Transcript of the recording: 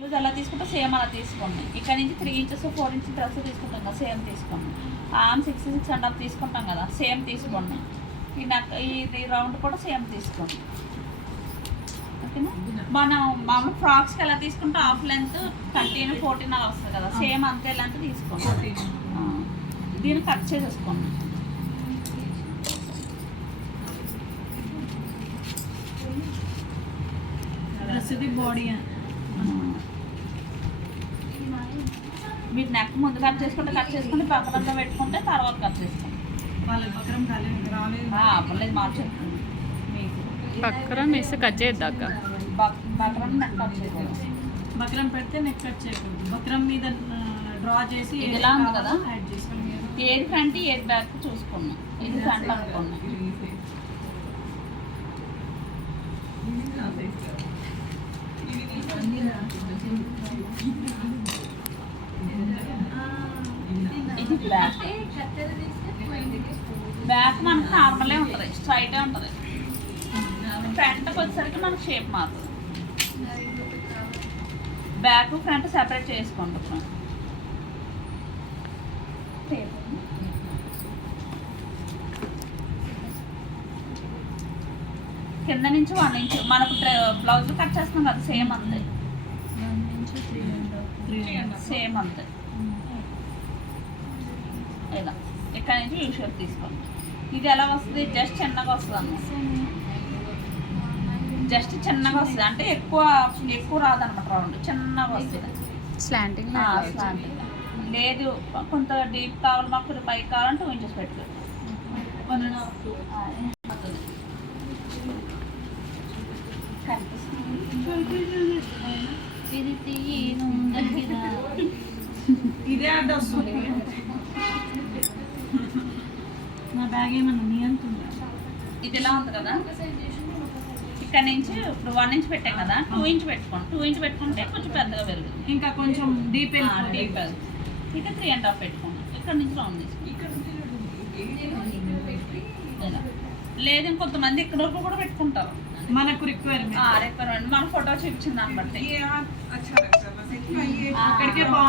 Loose ఎలా తీసుకుంటే same అలా తీసుకోండి. ఇక్కడ నుంచి 3 ఇంచెస్ 4 ఇంచెస్ డ్రెస్ తీసుకుంటాం కదా, సేమ్ తీసుకోండి. ఆర్మ్ 6, 6.5 తీసుకుంటాం కదా, సేమ్ తీసుకోండి. ఈ నెక్ ఇది రౌండ్ కూడా సేమ్ తీసుకోండి. ఓకేనా? మనం మామూలు ఫ్రాక్స్కి ఎలా తీసుకుంటే హాఫ్ లెంత్ 13, 14 అలా వస్తుంది కదా, సేమ్ అంతే లెంత్ తీసుకోండి. దీన్ని కట్ చేసేసుకోండి. బాడీ మీరు నెక్ ముందు కట్ చేసుకుంటే పక్కనంతా పెట్టుకుంటే తర్వాత కట్ చేసుకోండి. అవ్వలేదు మార్చేస్తుంది మీకు పక్కన మిస్ కట్ చేద్దాక బక్రం నెక్ కట్ చేయకూడదు. బక్రం పెడితే నెక్ కట్ చేయకూడదు. బక్రం మీద డ్రా చేసి ఇలా ఉంది కదా, యాడ్ చేసుకోండి. ఏది ఫ్రంట్ ఏది బ్యాక్ చూసుకున్నాం. ఇది ఫ్రంట్ అనుకున్నాం. ఇది బ్యాక్. బ్యాక్ మనకు నార్మలే ఉంటుంది, స్ట్రైటే ఉంటుంది. ఫ్రంట్కి వచ్చేసరికి మనకు షేప్ మారుతుంది. బ్యాక్ ఫ్రంట్ సెపరేట్ చేసుకుంటున్నాం. కింద నుంచి 1 ఇంచ్ మనకు బ్లౌజ్ కట్ చేస్తాం కదా, సేమ్ అంతే. సేమ్ అంతే. ఇలా ఇక్కడ నుంచి యూ షేప్ తీసుకోండి. ఇది ఎలా వస్తుంది? జస్ట్ చిన్నగా వస్తుంది అన్నమాట. జస్ట్ చిన్నగా వస్తుంది అంటే ఎక్కువ రాదనమాట. రౌండ్ చిన్నగా వస్తుంది. స్లాంటింగ్ లేదు, కొంత డీప్ కావాలి మాకు, పైకి కావాలంటే 2 ఇంచెస్ పెట్టుకో. ఇదే అడ్డు వస్తుంది. నా బ్యాగ్ ఏమన్నా నీ అంటుందా? ఇది ఎలా ఉంది కదా, ఇక్కడ నుంచి ఇప్పుడు 1 ఇంచ్ పెట్టాం కదా, 2 ఇంచ్ పెట్టుకోండి. 2 ఇంచ్ పెట్టుకుంటే కొంచెం పెద్దగా పెరుగుతుంది. ఇంకా కొంచెం డీప్ డీప్ ఇక 3.5 పెట్టుకోండి. ఇక్కడ నుంచి రౌండ్ తీసుకోండి. లేదు ఇంకొంతమంది ఇక్కడ వరకు కూడా పెట్టుకుంటారు. మనకు రిక్వైర్మెంట్ మన ఫోటో చూపించిన దాన్ని బట్టి అక్కడికే బాగుంది.